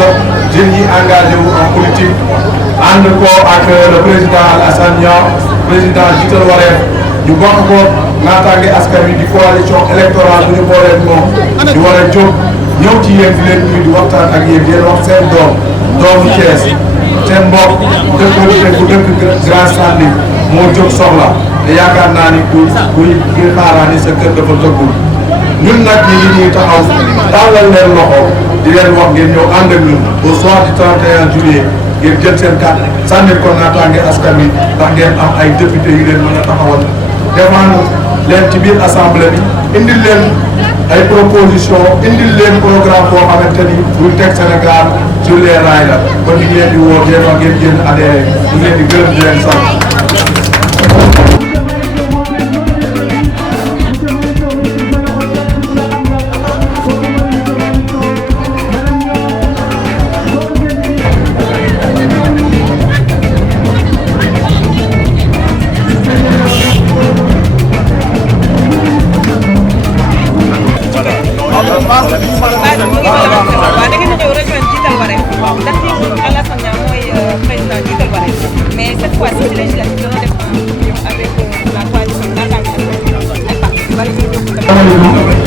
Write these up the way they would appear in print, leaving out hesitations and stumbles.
jot jeunes yi engagé wu en politique ànd ko ak le président Alassane Niang président jiital wareef ñu bokk ko naataange askan wi di coalition électorale bu ñu boolee moom di war a jóg ñëw ci yéen di leen nuyu di waxtaan ak yéen di leen wax seen doomu Thiès seen mbokk dëkk bu dëkk Grand Sandi moo jóg soxla te yaakaar naa ni kuy xaaraani sa kër dafa dëggul ñun nag ñi ngi ñuy taxaw tàllal leen loxo di leen wax ngeen ñëw ànd ak ñun au soir du 31 juillet ngeen jël seen carte sànnil ko naataange askan wi ndax ngeen am ay député yu leen mën a taxawal défendre leen ci biir assemblée bi indil leen ay proposition indil leen programme boo xamante ni buy teg Sénégal sur les rails la kon ñu ngi leen di woo ngeen wax ngeen génn adhéré ñu ngi leen di gërëm di leen sant.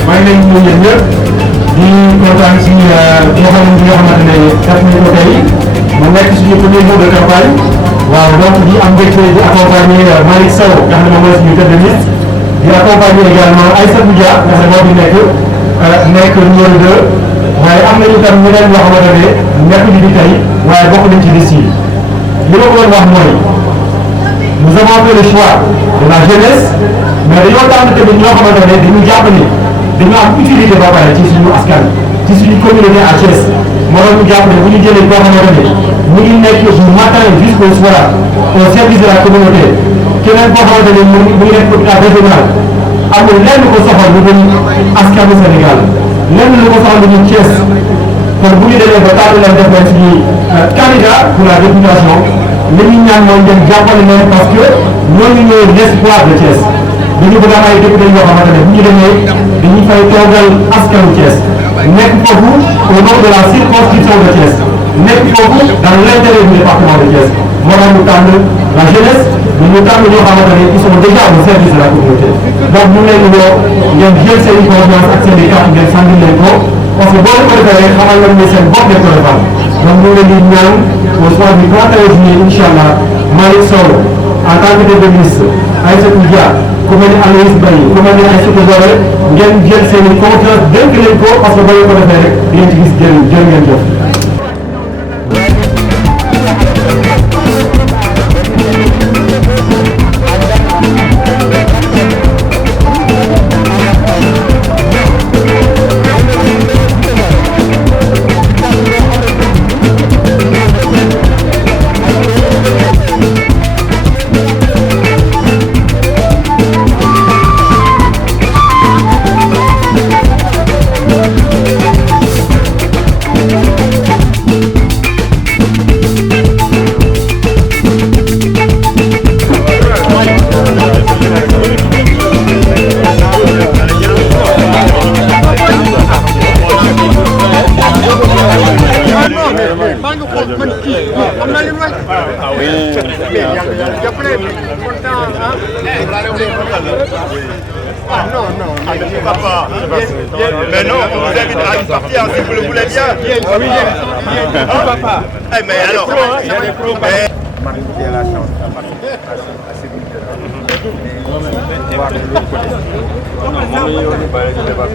maa ngi leen di nuyu ñëpp di kontaan si doxalin bi nga xamante ne def nañu ko tey mu nekk suñu premier jour de campagne waaw donc di am mbégte di accompagner Malick Sow nga xam ne moom mooy suñu tête de liste di accompagner également Aïssatou Dia nga xam ne moo fi nekk numéro 2 waaye am nañu tam ñeneen ñoo xamante ne nekk ñu di tey waaye bokk nañ ci liste yi li ma ko doon wax mooy nous avons fait le choix de la jeunesse mais dañoo tànn tamit ñoo xamante ne dañu jàpp ni dañu am utilité ba pare ci suñu askan ci suñu communauté à Thiès moo doon ñu jàpp ne bu ñu jëlee koo xamante ne mu ngi nekk du matin jusqu'au soir au service de la communauté keneen koo xamante ne mu ngi nekk hôpital régional amul lenn ko soxal lu dul askanu Sénégal lenn lu ko soxal lu dul Thiès kon bu ñu demee ba tànn leen def leen suñuy candidat pour la députation li ñu ñaan mooy ngeen jàppale leen parce que ñooñu ñooy l'espoir de Thiès dañu bëgg am ay député yoo xamante ne bu ñu demee dañuy fay toogal askanu Thiès nekk foofu au nom de la circonscription de Thiès nekk foofu dans l'intérêt du département de Thiès moo tax ñu tànn la jeunesse mais ñu tànn ñoo xamante ne ils sont déjà au service de la communauté donc ñu leen di woo ngeen jël seen i confiance ak seen i carte ngeen sànni leen ko parce que boo leen ko defee xamal nañ ne seen bopp ngeen ko defal donc ñu leen di ñaan au soir du 31 juillet incha allah Malick Sow en tant que tête de liste Aïssatou Dia ku mel ni Aloïs Baye ku mel ni Aïssatou Dore ngeen jël seen i confiance dénk leen ko parce que boo leen ko defee rek di ngeen ci gis jërë ngeen jëf. Ah non, non, papa. Mais non, on vous invite à une partie si vous le voulez bien. Oui, papa. Mais alors, man j'ai la chance de participer à ces bulletins-là. Mais voir de l'autre côté. Mon meilleur n'est pas le débat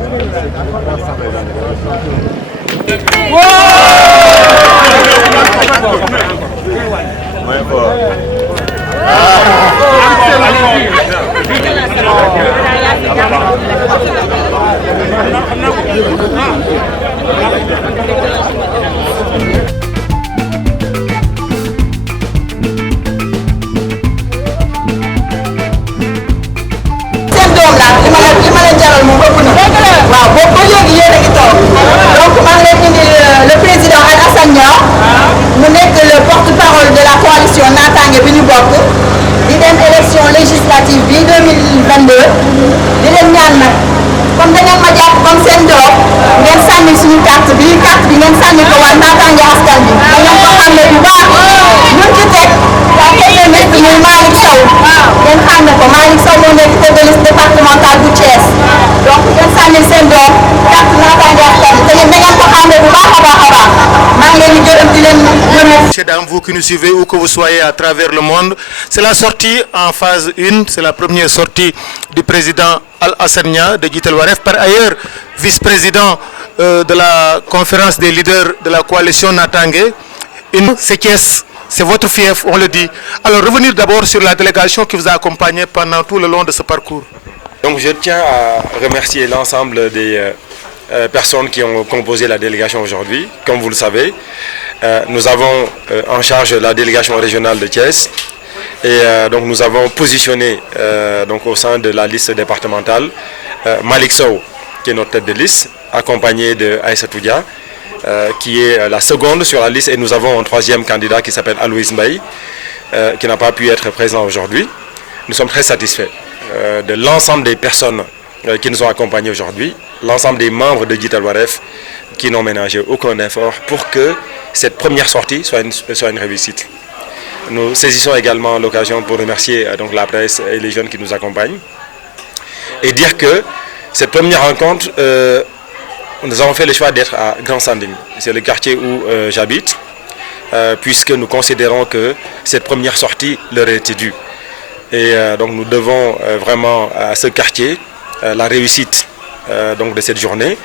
le président Alassane Niang mu nekk le porte-parole de la coalition Natangué bi ñu bokk di dem élection législative bi 2022 di leen ñaan nag comme comme da ngeen ma jàpp comme seen doom ngeen sànni suñu carte bi ngeen sànni ko waa naataange askan bi da ngeen ko xamle bu baax ñun ci teg waa premier ministre muy Malick Sow ngeen xamle ko Malick Sow moo nekk tête de liste départementale bu Thiès donc ngeen sànni seen doom carte naataange askan bi te yéen da ngeen ko xamle bu baax a baax a baax maa ngi leen di gërëm di leen Messieurs, dames, vous qui nous suivez, où que vous soyez à travers le monde, c'est la sortie en phase 1, c'est la première sortie du président Alassane Nia de Djitel Waref, par ailleurs vice-président de la conférence des leaders de la coalition Natangué. C'est Thiès, c'est votre fief, on le dit. Alors revenir d'abord sur la délégation qui vous a accompagné pendant tout le long de ce parcours. Donc je tiens à remercier l'ensemble des personnes qui ont composé la délégation aujourd'hui. Comme vous le savez, nous avons en charge la délégation régionale de Thiès et donc nous avons positionné donc au sein de la liste départementale Malick Sow, qui est notre tête de liste, accompagné de Aïssatou Dia, qui est la seconde sur la liste, et nous avons un troisième candidat qui s'appelle Aloïs Mbaye, qui n'a pas pu être présent aujourd'hui. Nous sommes très satisfaits de l'ensemble des personnes qui nous ont accompagnés aujourd'hui, l'ensemble des membres de Djitel Waref qui n'ont ménagé aucun effort pour que cette première sortie soit une réussite. Nous saisissons également l'occasion pour remercier donc la presse et les jeunes qui nous accompagnent et dire que cette première rencontre, nous avons fait le choix d'être à Grand Standing. C'est le quartier où j'habite, puisque nous considérons que cette première sortie leur était due. Et donc nous devons vraiment à ce quartier la réussite donc de cette journée.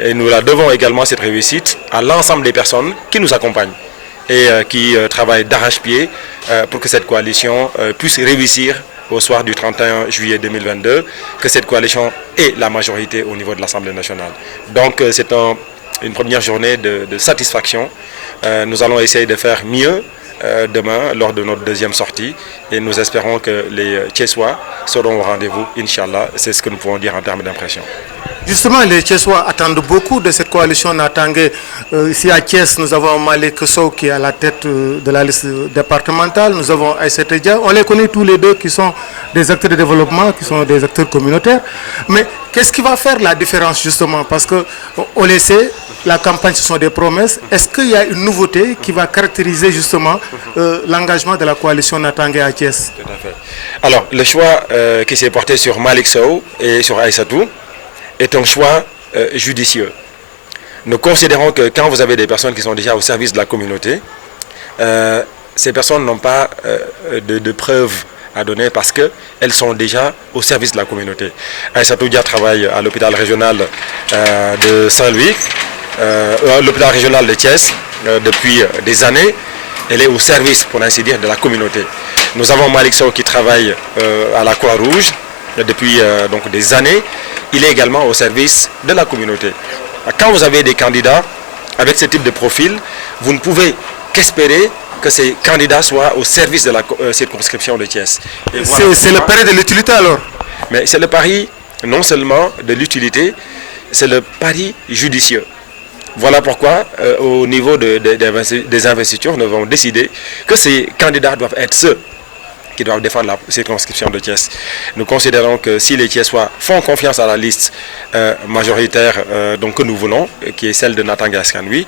Et nous la devons également, cette réussite, à l'ensemble des personnes qui nous accompagnent et qui travaillent d'arrache-pied pour que cette coalition puisse réussir au soir du 31 juillet 2022, que cette coalition ait la majorité au niveau de l'Assemblée nationale. Donc c'est une première journée de satisfaction. Nous allons essayer de faire mieux demain lors de notre deuxième sortie et nous espérons que les Thiessois seront au rendez-vous, Inch'Allah. C'est ce que nous pouvons dire en termes d'impression. Justement, les Thiessois attendent beaucoup de cette coalition Natangué. Ici à Thiès, nous avons Malick Sow qui est à la tête de la liste départementale. Nous avons Aïssatou Dia. On les connaît tous les deux qui sont des acteurs de développement, qui sont des acteurs communautaires. Mais qu'est-ce qui va faire la différence justement? Parce qu'on le sait, la campagne, ce sont des promesses. Est-ce qu'il y a une nouveauté qui va caractériser justement l'engagement de la coalition Natangué à Thiès? Tout à fait. Alors, le choix qui s'est porté sur Malick Sow et sur Aïssatou est un choix judicieux. Nous considérons que quand vous avez des personnes qui sont déjà au service de la communauté, ces personnes n'ont pas de preuves à donner parce qu'elles sont déjà au service de la communauté. Aïssatou Dia travaille à l'hôpital régional de Saint-Louis, l'hôpital régional de Thiès depuis des années. Elle est au service, pour ainsi dire, de la communauté. Nous avons Malick Sow qui travaille à la Croix-Rouge depuis donc des années. Il est également au service de la communauté. Quand vous avez des candidats avec ce type de profil, vous ne pouvez qu'espérer que ces candidats soient au service de la circonscription de Thiès. Voilà, c'est le pari de l'utilité alors? Mais c'est le pari non seulement de l'utilité, c'est le pari judicieux. Voilà pourquoi, au niveau des investitures, nous avons décidé que ces candidats doivent être ceux qui doivent défendre la circonscription de Thiès. Nous considérons que si les Thiessois font confiance à la liste majoritaire donc que nous voulons, qui est celle de Natangué Askanui,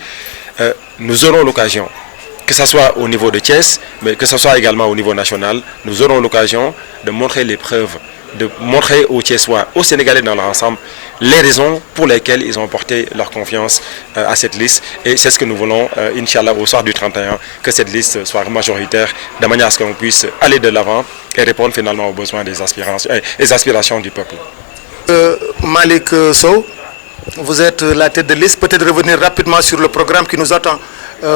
nous aurons l'occasion, que ce soit au niveau de Thiès, mais que ce soit également au niveau national, nous aurons l'occasion de montrer les preuves, de montrer aux Thiessois, aux Sénégalais dans leur ensemble, les raisons pour lesquelles ils ont porté leur confiance à cette liste. Et c'est ce que nous voulons, Inch'Allah, au soir du 31, que cette liste soit majoritaire, de manière à ce qu'on puisse aller de l'avant et répondre finalement aux besoins des aspirations du peuple. Malick Sow, vous êtes la tête de liste. Peut-être revenir rapidement sur le programme qui nous attend.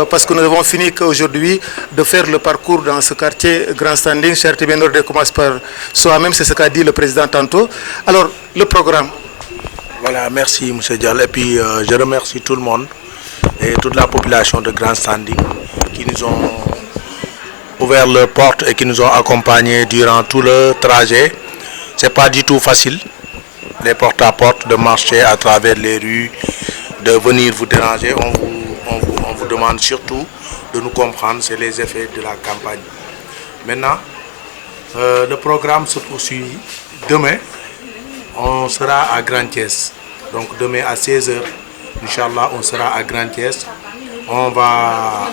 Parce que nous avons fini qu'aujourd'hui de faire le parcours dans ce quartier Grand Standing. Cher Tibénor de commence par soi-même, c'est ce qu'a dit le président tantôt. Alors, le programme. Voilà, merci M. Diallo. Et puis je remercie tout le monde et toute la population de Grand Standing qui nous ont ouvert leurs portes et qui nous ont accompagnés durant tout le trajet. Ce n'est pas du tout facile, les porte à porte, de marcher à travers les rues, de venir vous déranger. On vous demande surtout de nous comprendre, c'est les effets de la campagne. Maintenant, le programme se poursuit. Demain, on sera à Grand Thiès Donc demain à 16h, Inch'Allah, on sera à Grand Thiès. On va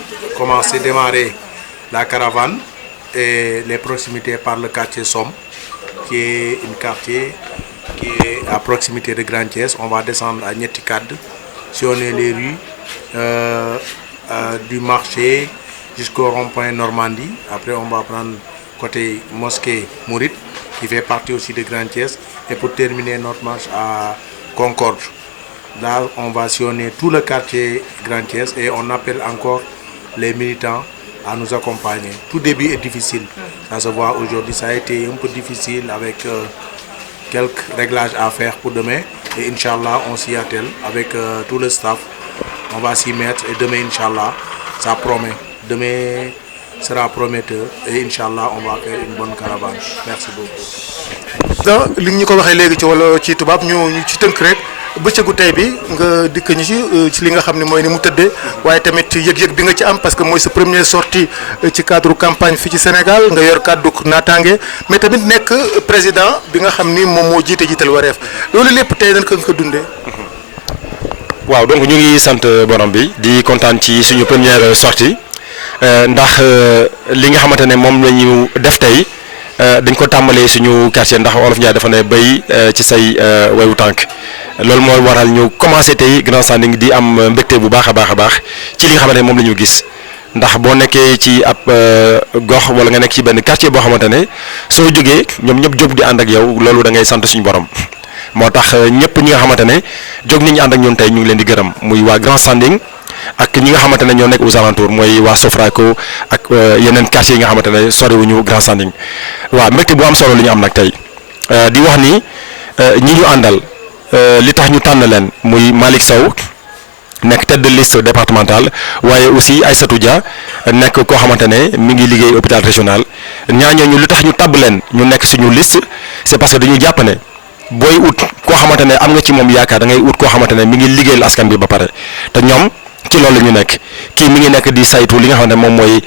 démarrer la caravane et les proximités par le quartier Somme, qui est un quartier qui est à proximité de Grand Thiès. On va descendre à Nietikad, sillonner les rues du marché jusqu'au rond-point Normandie. Après, on va prendre côté mosquée Mouride, qui fait partie aussi de Grand Thiès. Et pour terminer notre marche à Concorde. Là, on va sillonner tout le quartier Grand Thiès et on appelle encore les militants à nous accompagner. Tout début est difficile. Ça se voit aujourd'hui, ça a été un peu difficile avec quelques réglages à faire pour demain. Et Inch'Allah, on s'y attelle avec tout le staff. On va s'y mettre et demain, Inch'Allah, ça promet. Demain sera prometteur et Inch'Allah, on va faire une bonne caravane. Merci beaucoup. donc li ñu ko waxee léegi ci wala ci tubaab ñu ci tënk rek bëccëgu tey bi nga dikk ñu ci li nga xam ne mooy ni mu tëddee waaye tamit yëg-yëg bi nga ci am parce que mooy sa première sortie ci cadre campagne fii ci Sénégal nga yor kàddu naataange mais tamit nekk président bi nga xam ni moom moo jiital wareef loolu lépp tey dañ ko dundee. waaw donc ñu ngi sant borom bi di kontaan ci suñu première sortie ndax li nga xamante ne moom la ñu def tey dañ ko tàmbalee suñu quartier ndax Wolof Njaay dafa ne béy ci say wayu tànk loolu mooy waral ñu commencé tey Grand Standing di am mbégte bu baax a baax ci li nga xamante ne moom la ñu gis ndax boo nekkee ci ab gox wala nga nekk ci benn quartier boo xamante ne soo jógee ñoom ñëpp jóg di ànd ak yow loolu da ngay sant suñu borom moo tax ñëpp ñi nga xamante ne jóg nit ñi ànd ak ñun tey ñu ngi leen di gërëm muy waa Grand Standing ak ñi nga xamante ne ñoo nekk aux alentours mooy waa Sofraco ak yeneen quartiers yi nga xamante ne soriwuñu Grand Standing waaw mbégte bu am solo li ñu am nag tey di wax ni ñi ñu àndal li tax ñu tànn leen muy Malick Sow nekk tête de liste départementale waaye aussi Aïssatou Dia nekk koo xamante ne mi ngi liggéey hôpital régional ñooñu li tax ñu tabb leen ñu nekk suñu liste c'est parce que dañu jàpp ne booy ut koo xamante ne am nga ci moom yaakaar da ngay ut koo xamante ne mi ngi liggéeyal askan bi ba pare te ñoom ci loolu la ñu nekk kii mi ngi nekk di saytu li nga xamante ne moom mooy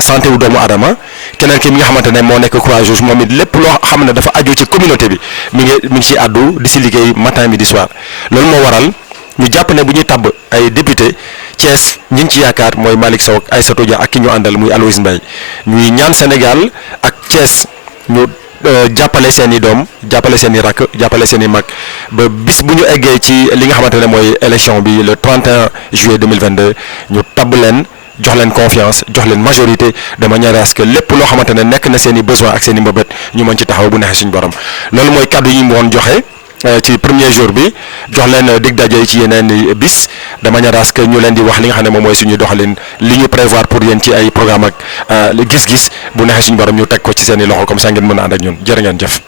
santé wu doomu adama keneen ki mi nga xamante ne moo nekk Croix-Rouge moom it lépp loo xam ne dafa aju ci communauté bi mi ngi ci àddu di si liggéey matin midi soir loolu moo waral ñu jàpp ne bu ñuy tabb ay député Thiès ñi ngi ci yaakaar mooy Malick Sow ak Aïssatou Dia ak ki ñu àndal muy Aloïs Mbaye ñuy ñaan Sénégal ak Thiès ñu jàppale seen i doom jàppale seen i rakk jàppale seen i mag ba bis bu ñu eggee ci li nga xamante ne mooy élection bi le 31 juillet 2022 ñu tabb leen jox leen confiance jox leen majorité de manière à ce que lépp loo xamante ne nekk na seen i besoin ak seen i mbëbët ñu mën ci taxaw bu neexee suñu borom loolu mooy kàddu yi ñu woon joxe ci premier jour bi jox leen dig daje ci yeneen bis de manière à ce que ñu leen di wax li nga xam ne moom mooy suñu doxalin li ñu prévoir pour yéen ci ay programme ak gis-gis bu neexee suñu borom ñu teg ko ci seen i loxo comme ça ngeen mën a ànd ak ñun jërë ngeen jëf.